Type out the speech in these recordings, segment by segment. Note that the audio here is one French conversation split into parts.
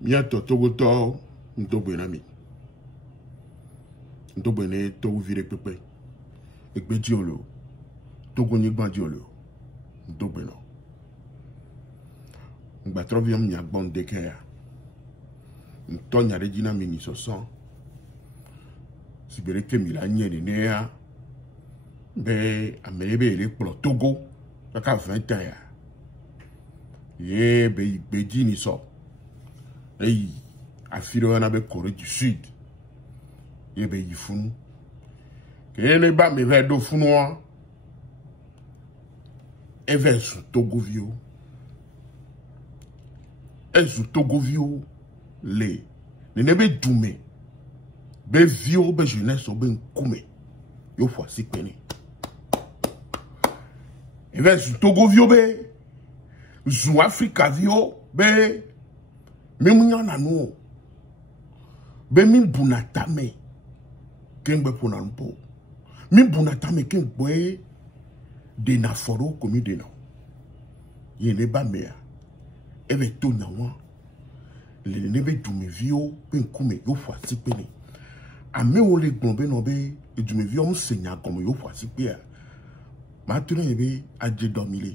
Miato Togo to Ntobenami. Ntobene Togo vire pepe. Ekbe diolo. Togo nyigba diolo. Ntobeno. Ngbatroviam nyagbon dekea. Ntonya regina mini sosan. Sibereke milanye de nea. Be amebe ele plo Togo. Kaka 20 ans ya. Ye be beji ni so. Hey, afiro yana be Corée du Sud. Ye be yifunu. Ke ne ba me ve do funwa. Eve su Togo vio. Ezu Togo vio le. Ne be dume. Be vio be jeunesse be nkume. Yo fwa si pene. Eve su Togo vio be. Zu Afrika vio be. Memunya na no. Be min bunatame. Kengbe ponanpo. Min bunatame kengbe de na foro komi de no. Ye ne ba mea. Eve to na wan. Le nebe dume vio be nkume yo fwa si pene. Ame o le glombe no be dume vio mo senya komo yo fwa si pe. Maintenant yebe adje domile.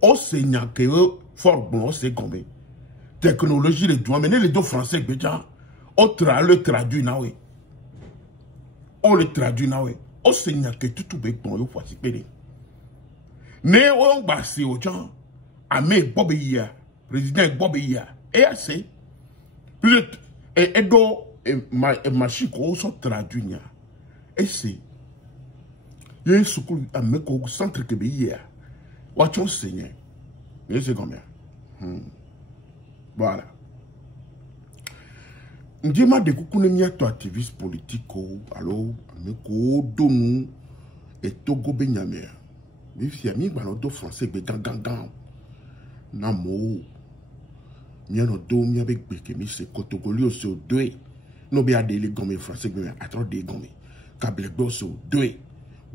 O senya ke fort bon o se gombe. Technologie les doigts, mais les deux français, le traduit nawe. On le traduit nawe. On seigneur que tout bec bon yo voici pédé. Ne on bassi au gens. Amé Bobia, président Bobia. Et assez. Peut-être et do et machiko sont traduits nya. Et c'est. Yé soukou amé ko centre que béia. Watch seigneur. Mais c'est combien? Voilà. Ndima de kukune miato activiste politique alors ameko donu et Togo benyamea. Mi fi ami ba no do français be gangan. Na mo. Mi no do mi avec be ke mi se kotogoli o se deux. No be adele gomme français be atro de gomme. Kable do se deux.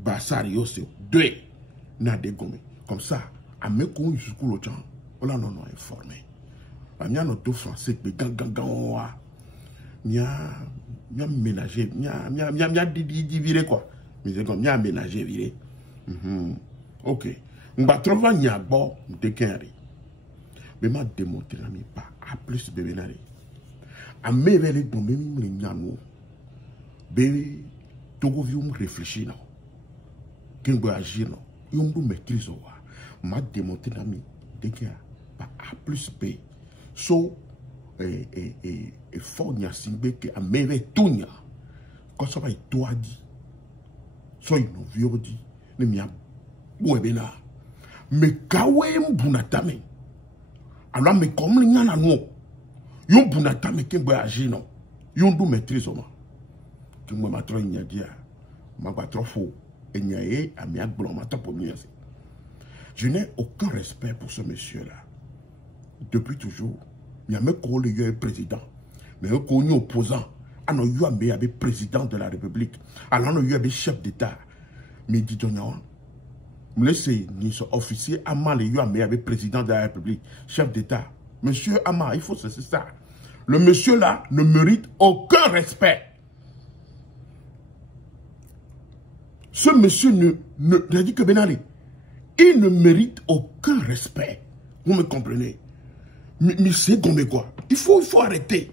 Basari o se deux. Na de gomme. Comme ça, ameko jusqu'au lo jan. Ola non informé. Mia no do français be gangan wa mia ménager mia divire quoi mais c'est comme mia ménager viré OK ngba trova nya bo de kenri be ma démontrer na mi pas a plus bébé nari a mevele bon be mi nyano be Togo vi réfléchir non kengo agir non yombu maîtrise wa ma démontrer na mi de kenri pas a plus b so et fort nya simbe que a meve tunya ko so ba to adi so ino vio di ne mia bena me kawe mbunatame alors me comme nya na no yo mbunatame ke bo agir non yo ndu maîtrise o ma que moi ma tro nya dia ma ba tro fo enya e a mi agbo ma to po mi ase. Je n'ai aucun respect pour ce monsieur là depuis toujours. Il y a même le président, mais il y a opposant. Alors il y a un président de la République. Alors il y a un chef d'État. Mais dis donc, vous laissez ni officier Ama il y a un président de la République, chef d'État. Monsieur Ama, il faut cesser ça. Le monsieur là ne mérite aucun respect. Ce monsieur ne dit que Benali, il ne mérite aucun respect. Vous me comprenez? Mais c'est comme quoi. Il faut arrêter.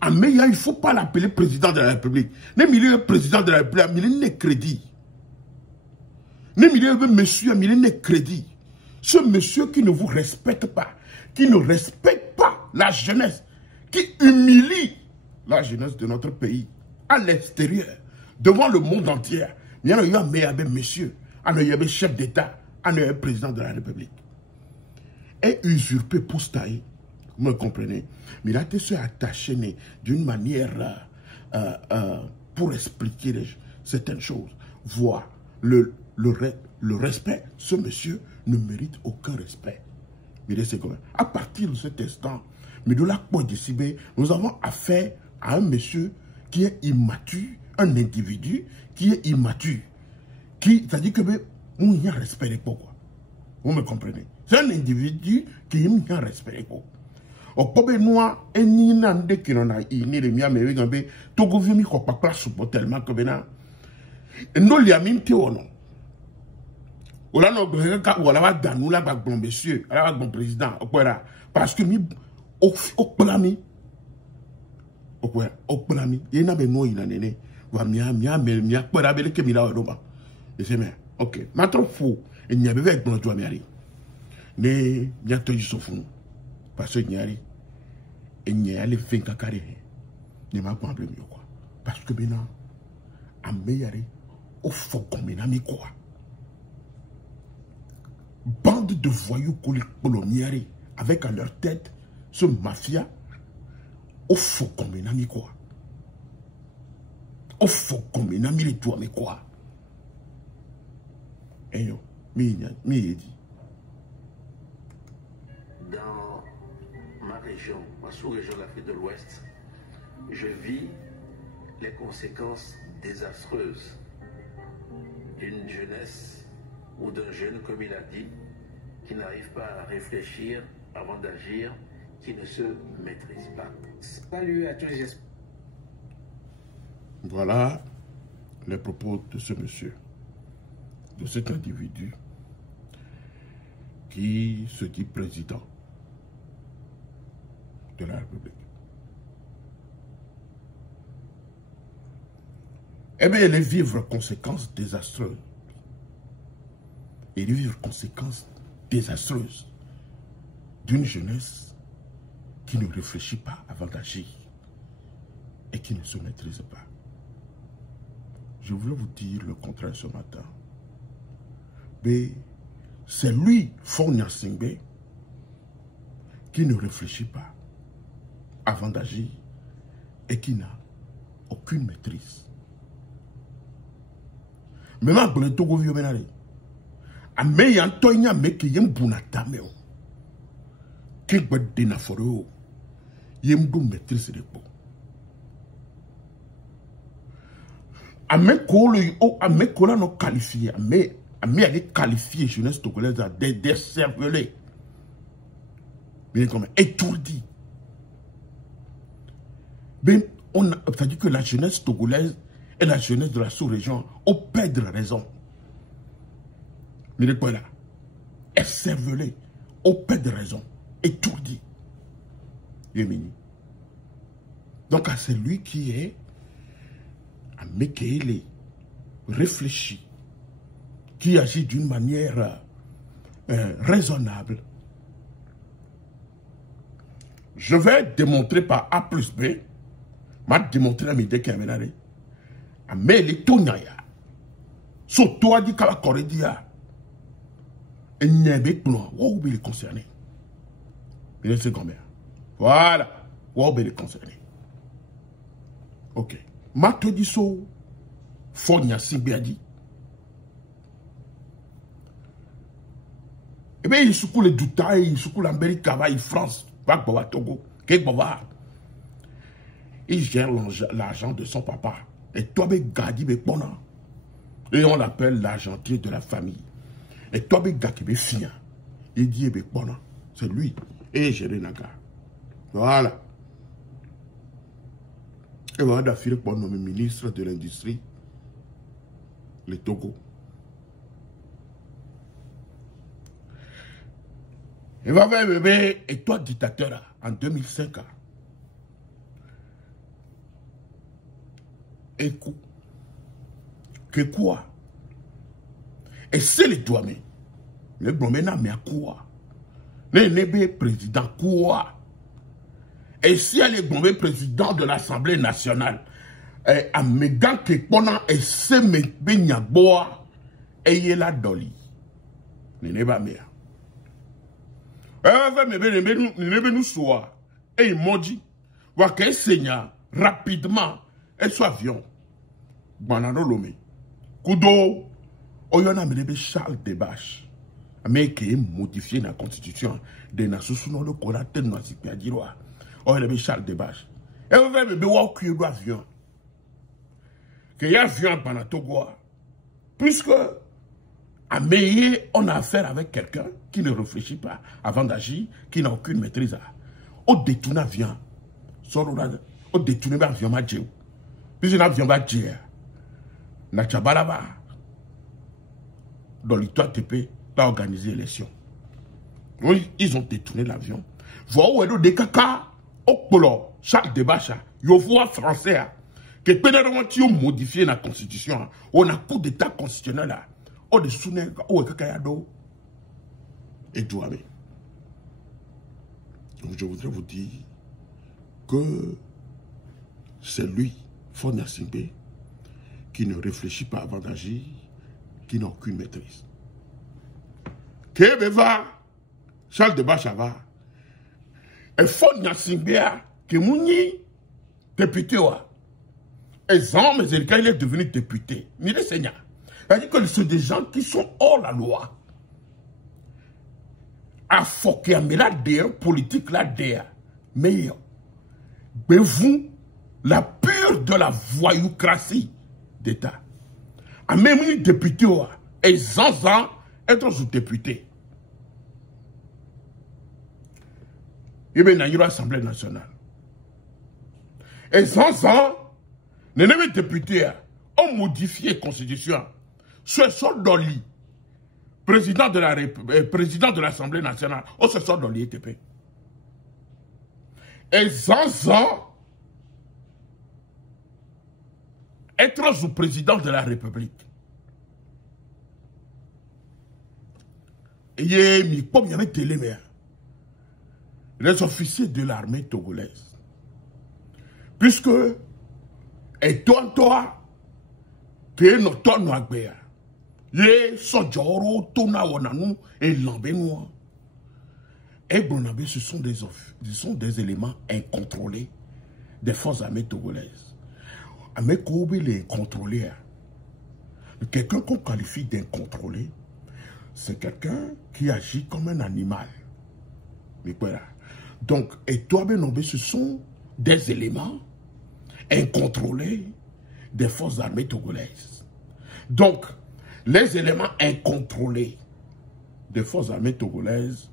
Ah, mais il ne faut pas l'appeler président de la République. Même il est le président de la République, mais il n'est crédit. Même il est le monsieur, mais il n'est crédit. Ce monsieur qui ne vous respecte pas, qui ne respecte pas la jeunesse, qui humilie la jeunesse de notre pays à l'extérieur, devant le monde entier. Il y a un monsieur, il y a un chef d'État, il y a un président de la République. Et usurpé pour stailler, vous me comprenez? Mais il a été se attaché d'une manière pour expliquer certaines choses. Voir le respect, ce monsieur ne mérite aucun respect. Mais c'est comme à partir de cet instant, mais de la pointe de Sibé, nous avons affaire à un monsieur qui est immature, un individu qui est immature, qui, c'est-à-dire que on y a respect de pourquoi. Vous me comprenez? C'est un individu qui aime bien respecter. O kobe noa eni na nde kinona ini le mia mewe gambe togo vimi ko pakla supo tellement que bena ndo li aminte ono. Ola no ka wala wa danu la ba bon monsieur, ala ba bon président okwera parce que mi okplami okplami yena be no ina nene wa mia kwera bele ke mi la odoba. Et c'est mais OK, ma trop fou et n'y avait avec bon toi miari. Ne mia to yusofunu parce que nyari et n'y allait fin kakare ne m'a pas problème quoi parce que bena a meilleur au fond comme mi quoi bande de voyous coloniaux avec à leur tête ce mafia au fond comme mi quoi au fond comme mi les toi mais quoi et yo mi dit dans ma région, ma sous-région de l'Afrique de l'Ouest, je vis les conséquences désastreuses d'une jeunesse ou d'un jeune, comme il a dit, qui n'arrive pas à réfléchir avant d'agir, qui ne se maîtrise pas. Salut à tous les esprits. Voilà les propos de ce monsieur, de cet individu qui se dit président de la République. Eh bien, il vivre conséquences désastreuses. Il vivre conséquences désastreuses d'une jeunesse qui ne réfléchit pas avant d'agir et qui ne se maîtrise pas. Je voulais vous dire le contraire ce matin. Mais c'est lui, Fornia Singbe, qui ne réfléchit pas avant d'agir et qui n'a aucune maîtrise. Maintenant, pour le Togo, a me yantonya me ki yem bunata me o ke gbede na foro yem do maîtrise de po a me ko la no qualifié a me aller qualifier jeunesse togolaise à des cervelés bien comme étourdi. Ben on a dit que la jeunesse togolaise et la jeunesse de la sous-région ont perdre raison. Mais le point là, cervelé, au peu de raison, étourdi. Donc c'est lui qui est à Mekele, réfléchi, qui agit d'une manière raisonnable. Je vais démontrer par A plus B, m'a démontré la médaille qui a mené à Mele Tonaya. Surtout à dit qu'à la Corée et n'y a pas de est concerné. Mais c'est combien? Voilà. Où est concerné? Ok. Mato dit ça. Fornia Singbe a dit. Eh bien, il secoue le Douta, il secoue l'Amérique, il France, Bagbawa, Togo, Kekbawa. Il gère l'argent de son papa. Et toi, Gadi Bekpona. Et on l'appelle l'argentier de la famille. Et toi, il dit, c'est lui. Et Géré Naga. Voilà. Et voilà, d'affiler pour nommer ministre de l'Industrie, le Togo. Et va vers bébé, et toi, dictateur, en 2005. Et que quoi? Et c'est les doigts, mais le blomena mais à quoi? Le président quoi? Et si elle est blomé président de l'Assemblée nationale, à Megan Kekpona et se me boa et y la doli. Ne pas mère. Nous soit et il m'a dit, va qu'elle seigneur rapidement et soit avion. Banano lome. Kudo. Oyona me Charles Debache. Mais qui est modifié dans la constitution de Nassau sous le Koraté de Noisipiadiroa. Oyona Charles Debache. Et vous avez me voir qu'il y a avion. Qu'il y a avion pendant Togo. Puisque à Meillé, on a affaire avec quelqu'un qui ne réfléchit pas avant d'agir, qui n'a aucune maîtrise. on détourne l'avion. On détourne l'avion, ma Dieu. Puis un avion va dire, na Tchabalaba, dans l'histoire TP, a organisé l'élection. Oui, ils ont détourné l'avion. Voilà où est des caca, au polo, Charles Debacha, yo voix français, que pénéralement tu as modifié la constitution, on a coup d'état constitutionnel là, on est souné, on est kakayado, et douame. Donc je voudrais vous dire que c'est lui, Fonia Singbe, qui ne réfléchit pas avant d'agir, qui n'a aucune maîtrise. Kebeva, Charles Debacha va, et Fonia Singbe, qui mouni député, et Jean, mais il est devenu député. Mais le Seigneur, c'est-à-dire que ce sont des gens qui sont hors la loi. À foquer, mais la DER, politique, la DER, mais vous, la pure de la voyoucratie d'État. À même les députés, et Jean, être sous-député. Il y a une assemblée nationale. Et Jean, les députés ont modifié la constitution. Ce sont dans l'I. Président de l'Assemblée nationale, on se sort dans l'ITP. Et Zanzan être sous-président de la République. Et il y avait télé, les officiers de l'armée togolaise. Puisque, et toi, que notre noagbea. Les sojoro tona wananu et lambenois. Et Bonabé, ce sont des éléments incontrôlés des forces armées togolaises. Armée Kobe les incontrôlés. Quelqu'un qu'on qualifie d'incontrôlé, c'est quelqu'un qui agit comme un animal. Mais voilà. Donc, et toi, Benobé, ce sont des éléments incontrôlés des forces armées togolaises. Donc, les éléments incontrôlés des forces armées togolaises,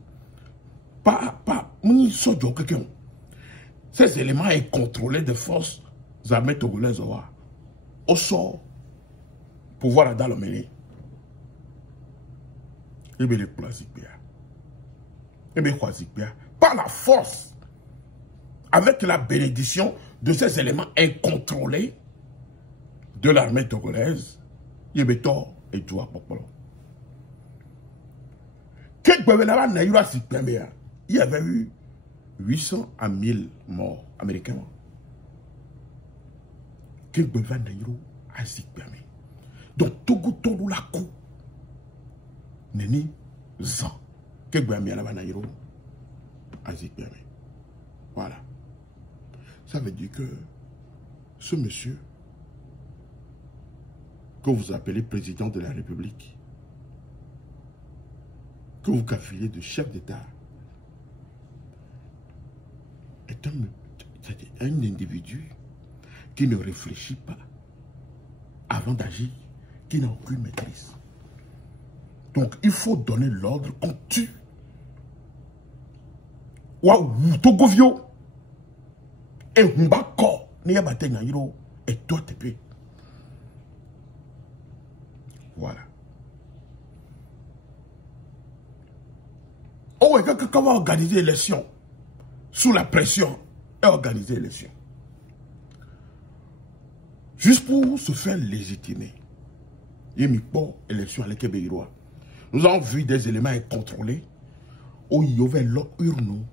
ces éléments incontrôlés des forces armées togolaises, au sort, pouvoir dans le mener. Et bien, les classiques, et bien, par la force, avec la bénédiction de ces éléments incontrôlés de l'armée togolaise, il et tu as popolo. Il y avait eu 800 à 1000 morts américains. Donc, Togo Togo la coup. Neni Zan. Voilà. Ça veut dire que ce monsieur que vous appelez président de la République, que vous qualifiez de chef d'État, est un individu qui ne réfléchit pas avant d'agir, qui n'a aucune maîtrise. Donc, il faut donner l'ordre qu'on tue. Waouh, Togovio et Mbako, et toi, t'es. Voilà. Oh, et quand on va organiser l'élection, sous la pression, et organiser l'élection. Juste pour se faire légitimer. Il y a une élection à l'Ekebeiroa. Nous avons vu des éléments incontrôlés où il y avait l'urne,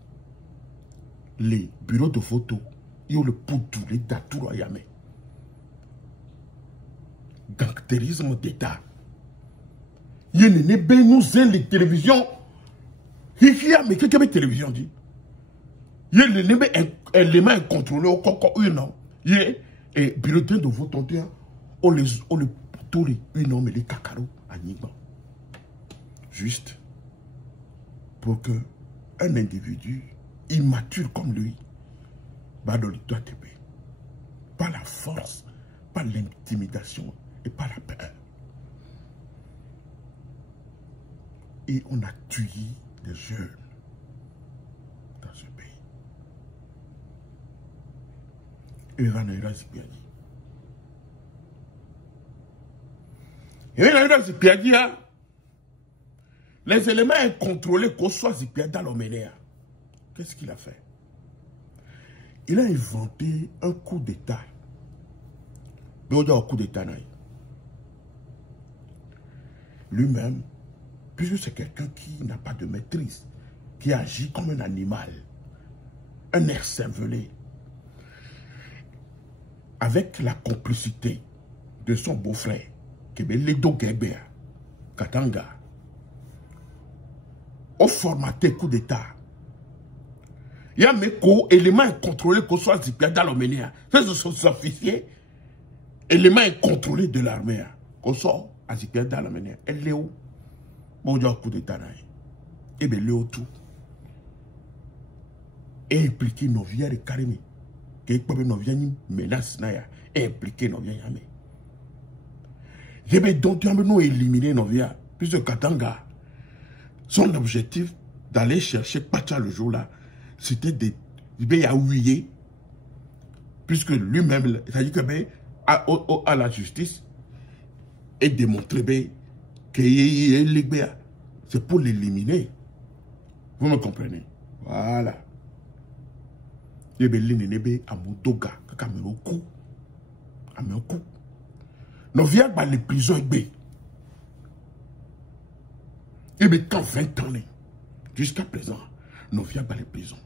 les bureaux de photo, il y a le poudou, les datours à Yamé. Gangsterisme d'État. Il y a les télévisions. Il y a mais télévision dit. Il y a les éléments incontrôlés au coco une. Il y a les bulletins de vote on les tous les une mais les cacaros à Niban. Juste pour que un individu immature comme lui va dans le doigt de paix. Pas la force, pas l'intimidation et pas la peur. Et on a tué des jeunes dans ce pays. il va naître Zipiadi. Et il va naître Zipiadi, les éléments incontrôlés qu'on soit Zipiadi dans l'Oménéa. Qu'est-ce qu'il a fait? Il a inventé un coup d'État. Mais on dit un coup d'État. Lui-même, puisque c'est quelqu'un qui n'a pas de maîtrise, qui agit comme un animal, un air cervelé, avec la complicité de son beau-frère, Ledo Guébert, Katanga, au formaté coup d'État. Il y a mes éléments incontrôlés qu'on soit Zipiadi dans l'Oménéa. Ce sont des officiers, éléments incontrôlés de l'armée, qu'on soit à Zipiadi dans l'Oménéa. Elle est où? Bon, il y a un coup d'État. Et bien, il est où tout? Et impliqué nos vies de Karimi. Et nos vies menace et impliqué nos vies yamé. Et bien, donc, nous éliminer nos vies. Puisque Katanga, son objectif d'aller chercher Pacha le jour-là, c'était de ouiller, puisque lui-même, c'est-à-dire que à la justice, et démontrer que c'est pour l'éliminer. Vous me comprenez? Voilà. Il y a des à Modoga, qui a mis au coup. Nos vies dans les prisons, il y a quand 20 ans, jusqu'à présent, nos vies dans les prisons.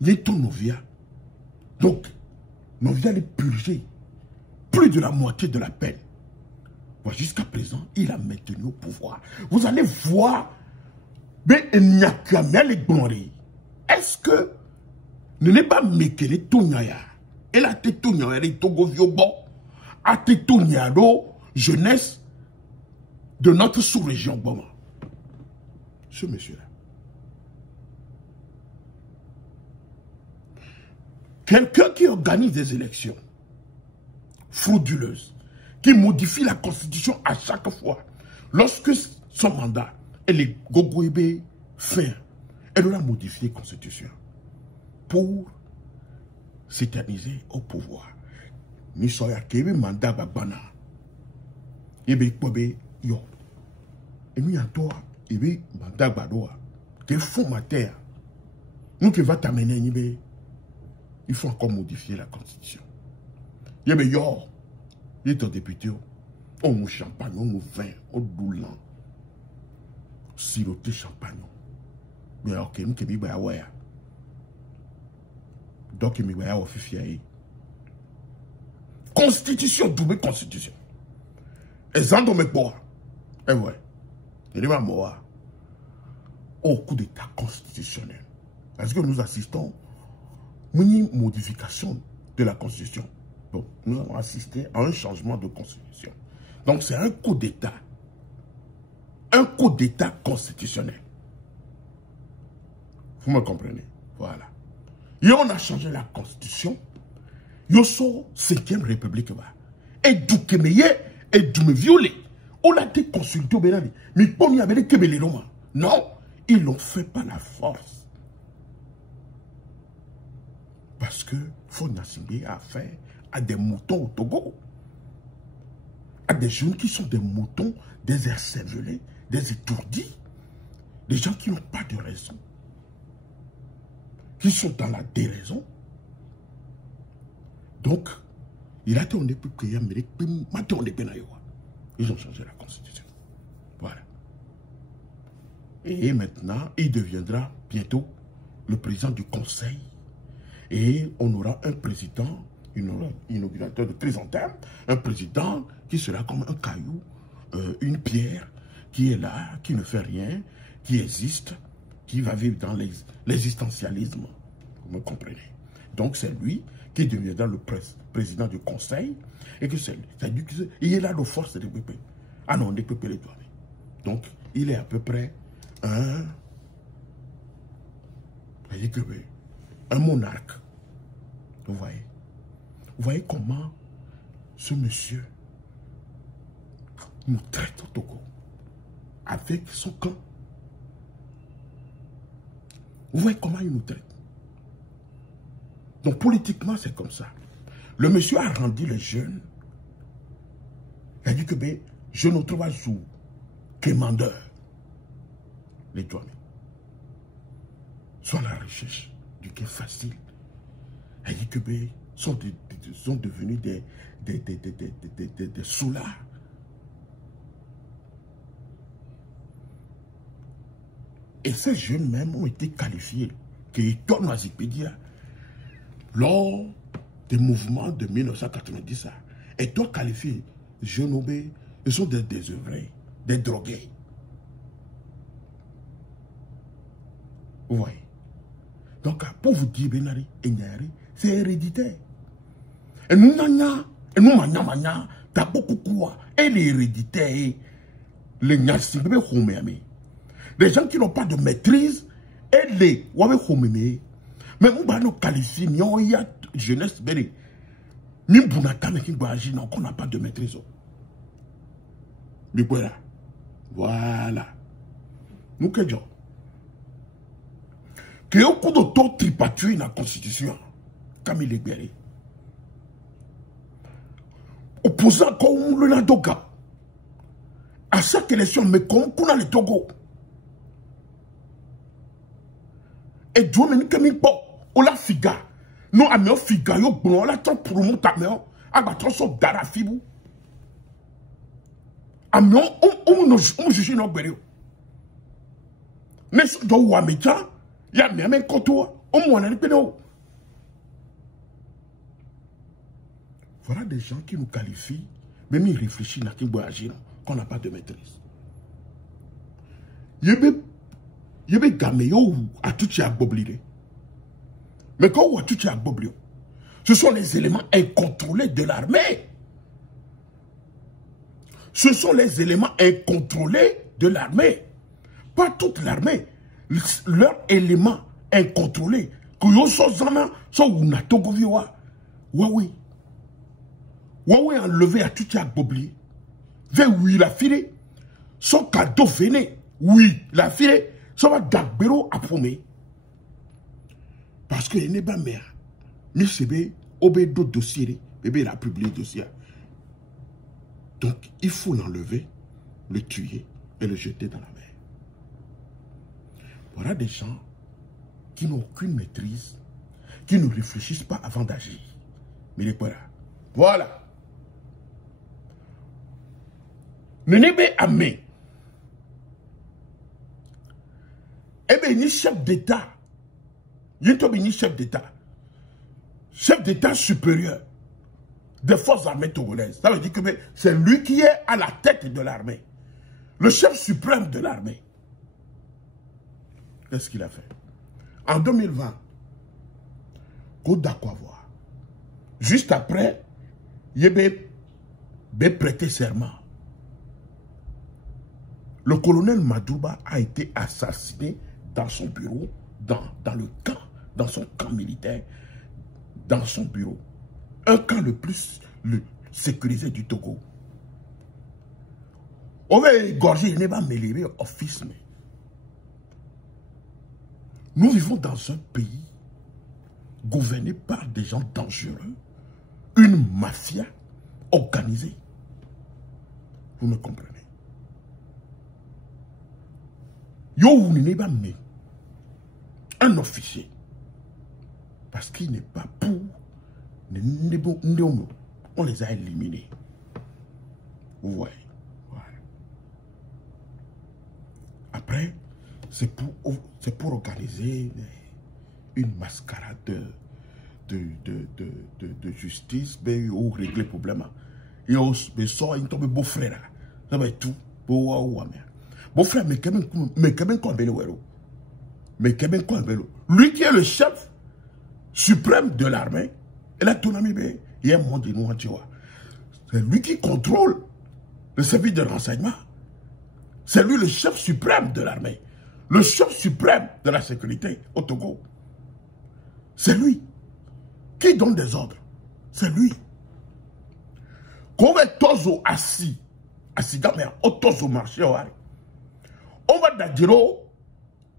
Il y a tout nos vies. Donc, nos vies les purger plus de la moitié de la peine. Jusqu'à présent, il a maintenu au pouvoir. Vous allez voir, mais il n'y a qu'à les bonner. Est-ce que ne n'est pas méquélé tout nyaya? Elle a été tout nyaya, elle est togo viobo, a été tout nyado, jeunesse de notre sous-région Boma. Ce monsieur-là. Quelqu'un qui organise des élections frauduleuses, qui modifie la constitution à chaque fois, lorsque son mandat et les Gogoébé fin, elle a modifié la constitution pour s'éterniser au pouvoir. Ni soya kebe mandat babana. Ebe kobe yo. Et nous en toi, ebe mandat badoa. Que font ma terre. Nous qui va t'amener nibe. Il faut encore modifier la constitution. Yebe yo. Il est un député. On nous champagne, on nous vin, on doulan. Siroté champagne. Mais alors que nous qui nous avons donc il me a fait constitution, double constitution. Et ça dans mes bois. Et ouais. Il va mourir au coup d'état constitutionnel. Parce que nous assistons à une modification de la constitution. Donc, nous avons assisté à un changement de constitution. Donc, c'est un coup d'état. Un coup d'état constitutionnel. Vous me comprenez? Voilà. Et on a changé la constitution. Yoso 5e République. Et d'où et d'où me violer. On a été consulté au Bénin. Mais pour nous, il y a non, ils l'ont fait par la force. Parce que Fonia Singbe a affaire à des moutons au Togo. À des jeunes qui sont des moutons, des cervelés, des étourdis. Des gens qui n'ont pas de raison. Qui sont dans la déraison. Donc, il a été on est plus payé, mais ils ont changé la constitution. Voilà. Et maintenant, il deviendra bientôt le président du conseil. Et on aura un président, inaugurateur de chrysanthème, un président qui sera comme un caillou, une pierre, qui est là, qui ne fait rien, qui existe, qui va vivre dans l'existentialisme. Vous me comprenez? Donc c'est lui qui deviendra le président du conseil et que c'est lui. Il est là de force de PP. Ah non, des PP les doigts. Donc il est à peu près un monarque. Vous voyez? Vous voyez comment ce monsieur nous traite au Togo avec son camp. Vous voyez comment il nous traite. Donc politiquement, c'est comme ça. Le monsieur a rendu les jeunes. Il a dit que ben, je ne trouve pas sous quémandeur. Les douaniers. Soit la recherche du quai facile. Il a dit que ben, sont devenus des soulards. Et ces jeunes même ont été qualifiés, qui tournent à Zipédia, lors des mouvements de 1990, étant qualifiés, jeunes obé, ils sont des désœuvrés, des drogués. Vous voyez? Donc, pour vous dire, Benari et Nyari, c'est héréditaire. Et nous, t'as beaucoup quoi. Et l'héréditaire, les Nyasi, les gens qui n'ont pas de maîtrise, et les Wabe Homeme. Mais nous allons qualifier, nous y a jeunesse, béni. Nous qu'on n'a pas de maîtrise. Mais voilà. Nous que disons. Que au coup de temps tripatouille dans la constitution, comme il est guéri. Opposant comme le Nadoga. À chaque élection, mais comme on a le Togo. Et Dieu me dit que mi po, on la figa. Non, à me figa, yo bon, la trop pour mon tameo, à ma trop so dara fibu. À me on juge no gbere. Mais do wa meja, ya me men koto, on mo na ni peno. Voilà des gens qui nous qualifient, même ils réfléchissent à qui doit agir, qu'on n'a pas de maîtrise. Yebe gameyo a tout à boblire. Mais quand on a tout à boblire, ce sont les éléments incontrôlés de l'armée. Ce sont les éléments incontrôlés de l'armée. Pas toute l'armée. Leurs éléments incontrôlés. Que yo sozana, so una togovioa. Oui. Waoué enlevé à tout à boblire. Ve oui la file. Son cadeau venait. Oui la file. Ça va d'agbero à promer. Parce que il n'est pas mère. Michebe, obé d'autres dossiers. Bébé, il a publié le dossier. Donc, il faut l'enlever, le tuer et le jeter dans la mer. Voilà des gens qui n'ont aucune maîtrise, qui ne réfléchissent pas avant d'agir. Mais les voilà. Voilà. Nenebe Amé. Eh bien, ni chef d'État. Il ni chef d'État. Chef d'État supérieur des forces armées togolaises. Ça veut dire que c'est lui qui est à la tête de l'armée. Le chef suprême de l'armée. Qu'est-ce qu'il a fait? En 2020, Côte d'Aquavoire. Juste après, il a prêté serment. Le colonel Madouba a été assassiné dans son bureau, dans le camp, dans son camp militaire, dans son bureau. Un camp le plus sécurisé du Togo. On va égorger, il n'est pas mêlé au fils. Nous vivons dans un pays gouverné par des gens dangereux, une mafia organisée. Vous me comprenez? Yo n'est pas mais un officier parce qu'il n'est pas pour on les a éliminés. Vous voyez. Voilà. Après c'est pour organiser une mascarade de justice ou régler le problème. Et on sort un beau frère. Ça va être tout. Mon frère, mais quand même quoi Bello. Mais quand même quoi Bello. Lui qui est le chef suprême de l'armée, et la tournée, il y a un monde de nous. C'est lui qui contrôle le service de renseignement. C'est lui le chef suprême de l'armée. Le chef suprême de la sécurité au Togo. C'est lui qui donne des ordres. C'est lui. Quand on est tozo assis, au tozo marché, on va d'Adiro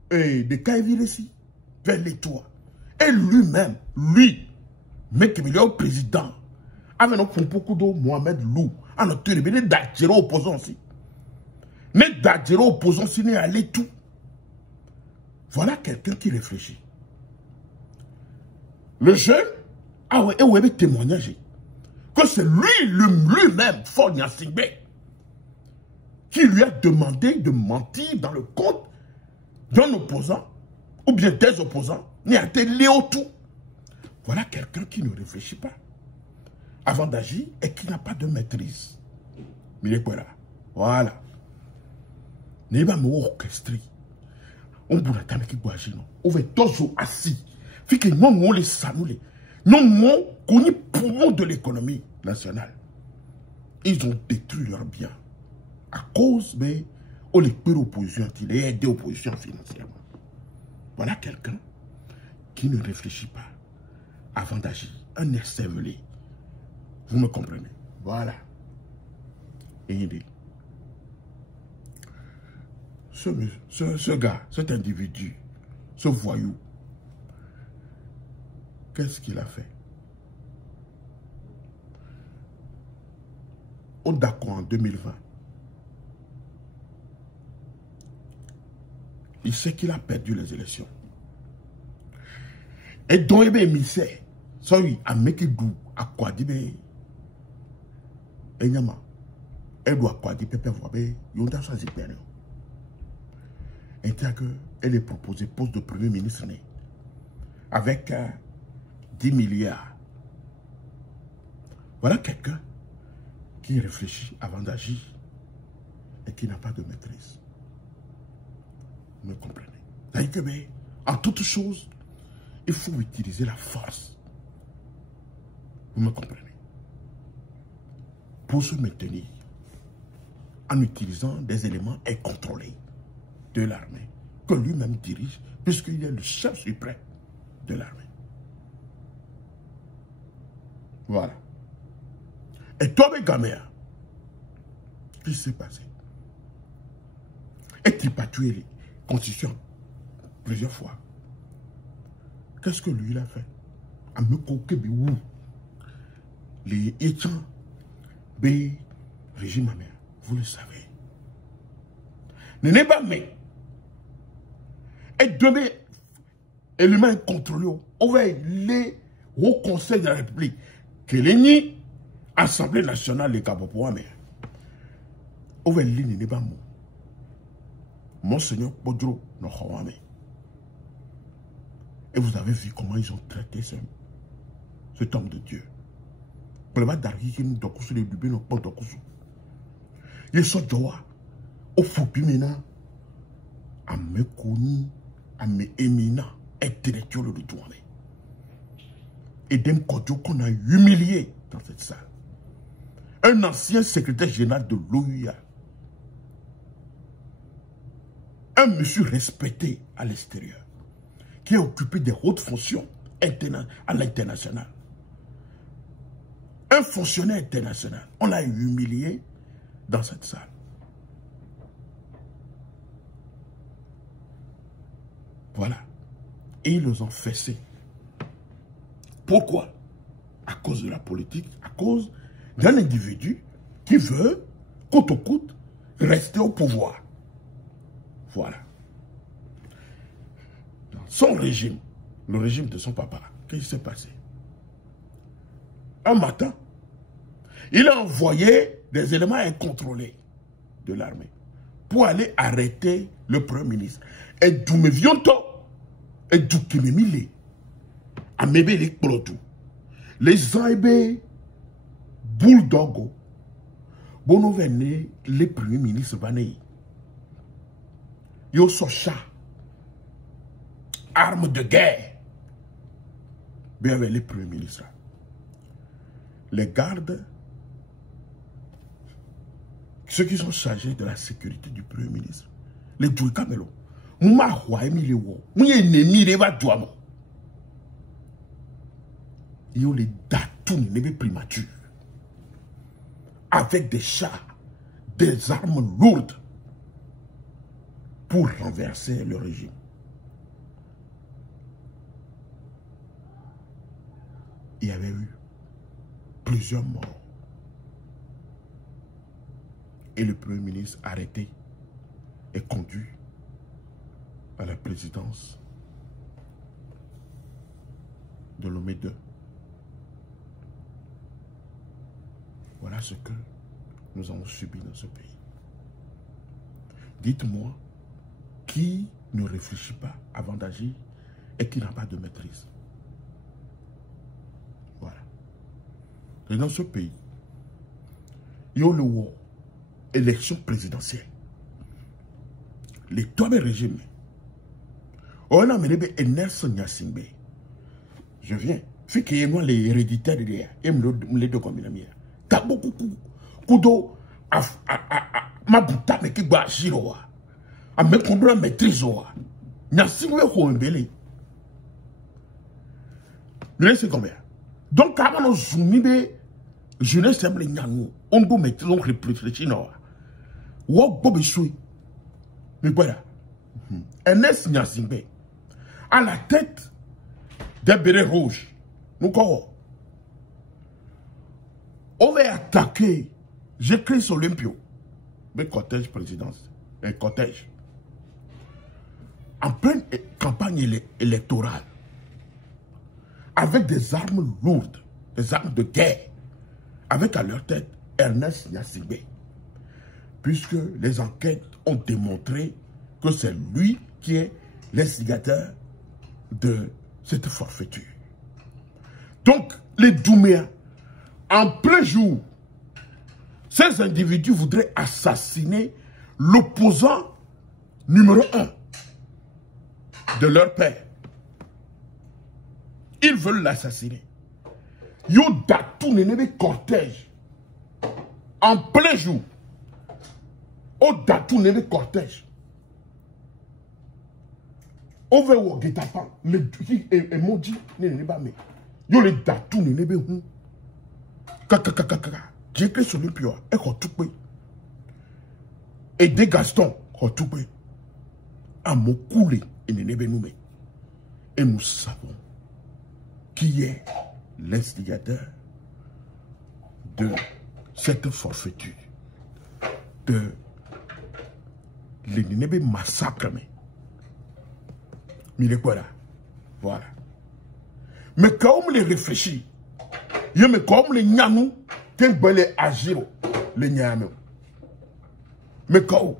et de Kaiville ici, vers les toits. Et lui-même, mec qui est le président Avec nos beaucoup d'eau, Mohamed Lou, à notre tour, il d'attirer opposants aussi. Mais d'attirer opposants aussi, n'est allé tout. Voilà quelqu'un qui réfléchit. Le jeune, ah ouais, et où est témoignage que c'est lui-même, Faure Gnassingbé, qui lui a demandé de mentir dans le compte d'un opposant, ou bien des opposants, n'y a été Léo tout. Voilà quelqu'un qui ne réfléchit pas avant d'agir et qui n'a pas de maîtrise. Voilà. N'est pas orchestré. On peut attendre qu'il agir. On va toujours assis. Fait que nous, on les sanoulés. Nous, on connaît poumon de l'économie nationale. Ils ont détruit leurs biens. À cause de l'opposition, il a aidé l'opposition financièrement. Voilà quelqu'un qui ne réfléchit pas avant d'agir. Un cervelé. Vous me comprenez? Voilà. Et il dit, ce gars, cet individu, ce voyou, qu'est-ce qu'il a fait? Au Dakar en 2020, il sait qu'il a perdu les élections. Et donc, il est émissaire. Ça, il a mis à quoi dire, et Nyama, elle doit quoi dire, Pépé, il y a choisi perdre. Et elle est proposée poste de premier ministre avec 10 milliards. Voilà quelqu'un qui réfléchit avant d'agir et qui n'a pas de maîtrise. Vous me comprenez? C'est-à-dire que, en toute chose, il faut utiliser la force. Vous me comprenez? Pour se maintenir en utilisant des éléments incontrôlés de l'armée que lui-même dirige, puisqu'il est le chef suprême de l'armée. Voilà. Et Tobé Gaméa, qu'est-ce qui s'est passé? Est-il pas tué les constitutions plusieurs fois? Qu'est-ce que lui il a fait? À me coquer, les étudiants, régime américain, vous le savez. Ne n'est pas mais. Et demain, élément incontrôlé, on va aller au Conseil de la République, que l'Assemblée Assemblée nationale de Kabopoa, mais on va aller n'est pas mot. Monseigneur Podro, no Hawame. Et vous avez vu comment ils ont traité cet homme de Dieu. Prébat d'Argui qui nous doit les bébés, nos potes d'Okusu. Ils sont joie. Au foupi maintenant. À me connu, à me éminent, intellectuel de tout. Et d'un Kodjo qu'on a humilié dans cette salle. Un ancien secrétaire général de l'OUA. Un monsieur respecté à l'extérieur. Qui a occupé des hautes fonctions à l'international. Un fonctionnaire international. On l'a humilié dans cette salle. Voilà. Et ils les ont fessés. Pourquoi? À cause de la politique, à cause d'un individu qui veut, coûte au coûte, rester au pouvoir. Voilà. Dans son régime, le régime de son papa, qu'est-ce qui s'est passé? Un matin, il a envoyé des éléments incontrôlés de l'armée pour aller arrêter le Premier ministre. Et d'où me vionto, et d'où qui me mille, à me les plotou. Les aïbés, bulldogo, bon venez, les premiers ministres vanés. Yo so chat, armes de guerre. Bien avec les premiers ministres. Les gardes, ceux qui sont chargés de la sécurité du Premier ministre, les Djouikamelo, Mouma Houaimi Lewo, Mouye Nemi Reva Djouamo. Ils ont les datoum, les primatures, avec des chars, des armes lourdes, pour renverser le régime. Il y avait eu Plusieurs morts. Et le Premier ministre arrêté et conduit à la présidence de Lomé II. Voilà ce que nous avons subi dans ce pays. Dites-moi, qui ne réfléchit pas avant d'agir et qui n'a pas de maîtrise? Voilà. Et dans ce pays, il y a le élection présidentielle. Les trois régimes. On a mené Nelson Nyasingbe. Je viens. Fait qu'il y a les héréditaires derrière. Et les deux comme il y a. T'as beaucoup kudo ma buta me ki gba jiro a me kondo la maîtrise wa. Nyasingbe ko mbele. C'est combien? Donc, quand on a zoomé de jeunesse, on doit mettre donc réfléchir. Ou Bob Choui. Mais voilà. Ernest Nyasingbe, à la tête des bérets rouges, nous quoi? On va attaquer. J'écris sur l'Olympio. Mais cortège présidence. Un cortège. En pleine campagne électorale. Avec des armes lourdes, des armes de guerre, avec à leur tête Ernest Nyasingbe. Puisque les enquêtes ont démontré que c'est lui qui est l'instigateur de cette forfaiture. Donc, les Douméas, en plein jour, ces individus voudraient assassiner l'opposant numéro 1 de leur père. Ils veulent l'assassiner. Yo datou nenebe cortège. En plein jour. Au datou nenebe cortège. Au vewo getapan. Le emoji neneba me. Yo le datou nenebe hu. Kakakakaka. J'ai écrit sur le pio. Et qu'on tout peut. Et des Gaston. Qu'on tout peut. À mon coulé. Et nenebe nous me. Et nous savons qui est l'instigateur de cette forfaiture, de l'ennemi massacre. Mais il est quoi là? Voilà. Mais quand on les réfléchit, il me comme les nyanou, quand on les agir, les nyanou. Mais quand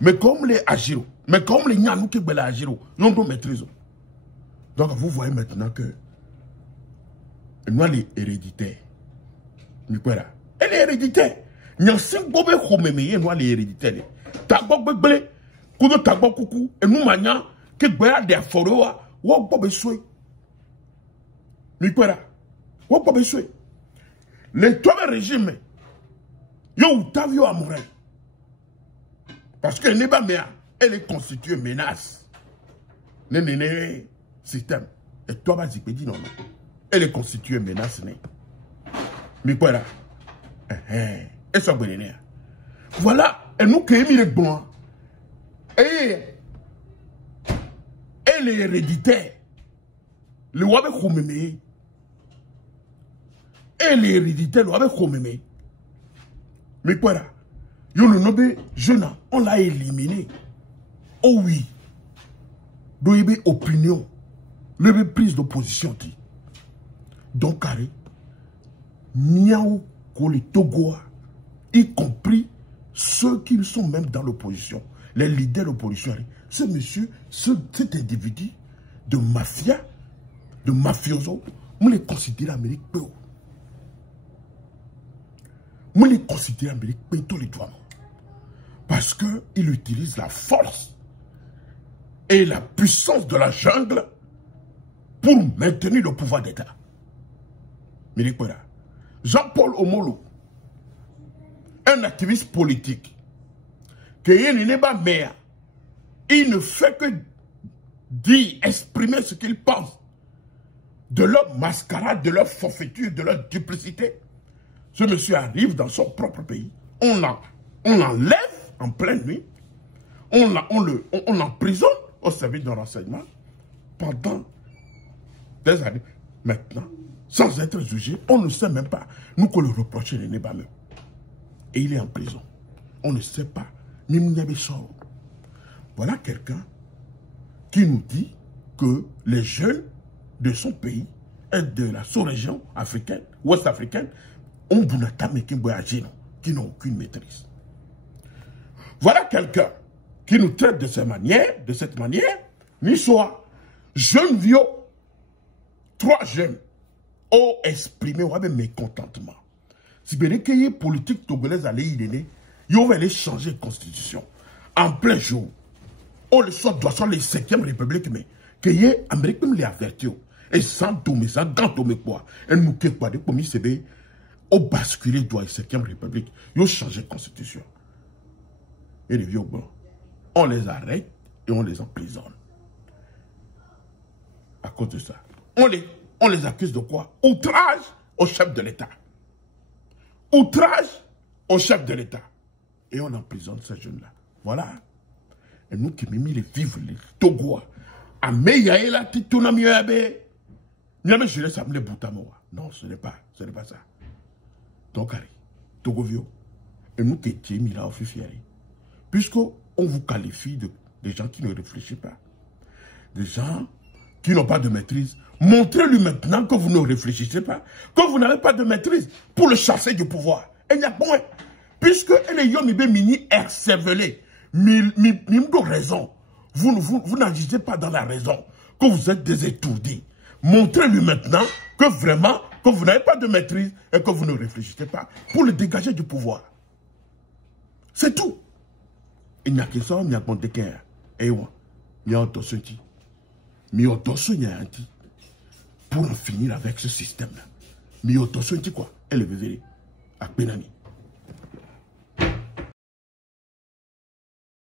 on les agir, mais comme les nyanou qui veulent agir, ils doivent maîtriser. Donc vous voyez maintenant que nous les héréditaires. Elle est héréditaire. Nous sommes les héréditaires. Et nous manions que des affaires. Les trois régimes, parce que elle est constituée menace. Système. Et toi, vas-y, dis non. Elle est constituée menace. Mais voilà. Et ça, voilà. Et nous, qui aimons les blancs. Et elle est héréditaire. Le roi de Khomemé. Elle est héréditaire, le roi de Khomemé. Mais voilà. Yo le nobe jeune, on l'a éliminé. Oh oui. Donc, opinion. Le prise d'opposition dit. Donc, carré, Miao, les Togoa, y compris ceux qui sont même dans l'opposition, les leaders de l'opposition, ce monsieur, cet individu de mafia, de mafioso, on les considère Amérique peu. On les considère Amérique peu tous les doigts. Parce qu'il utilise la force et la puissance de la jungle pour maintenir le pouvoir d'État. Jean-Paul Omolo, un activiste politique, il ne fait que dire, exprimer ce qu'il pense de leur mascarade, de leur forfaiture, de leur duplicité. Ce monsieur arrive dans son propre pays, on l'enlève en pleine nuit, on l'emprisonne au service de renseignement pendant des années. Maintenant, sans être jugé. On ne sait même pas. Nous que le reprocher n'est pas même. Et il est en prison. On ne sait pas. Voilà quelqu'un qui nous dit que les jeunes de son pays et de la sous-région africaine, ouest-africaine, ont qui n'ont aucune maîtrise. Voilà quelqu'un qui nous traite de cette manière, ni soit jeune vieux, 3 jeunes ont exprimé un mécontentement. Si vous avez une politique togolaise à l'île, ils vont aller changer de constitution en plein jour. On le sort doit les 5e république, mais que y ait Amérique même les avertir. Et sans tout, mais sans gâteau, mais quoi. Et nous, quoi, des commis, c'est au basculer doit la 5e république. Ils ont changé de constitution. Et les vieux blancs, on les arrête et on les emprisonne. À cause de ça. On les accuse de quoi? Outrage au chef de l'État. Outrage au chef de l'État. Et on emprisonne ces jeunes-là. Voilà. Et nous qui mimi les vivres, les Togois, à Meyaela, Tituna Miyabe, Miyabe, je laisse amener Boutamoa. Non, ce n'est pas ça. Donc, Togovio, et nous qui étions mis là au Fifiari, puisqu'on vous qualifie de gens qui ne réfléchissent pas, des gens qui n'ont pas de maîtrise, montrez-lui maintenant que vous ne réfléchissez pas, que vous n'avez pas de maîtrise pour le chasser du pouvoir. Et il y a point. Puisque les Yomibe Mini cervelés, de raison, vous n'agissez pas dans la raison, que vous êtes des étourdis. Montrez-lui maintenant que vraiment, que vous n'avez pas de maîtrise et que vous ne réfléchissez pas pour le dégager du pouvoir. C'est tout. Il n'y a que ça, il n'y a pas de guerre. Et ouais, il y a un tossenti. Mais il y a un tossenti pour en finir avec ce système-là. Mais il y a un tossenti quoi? Elle est vérée. À Penani.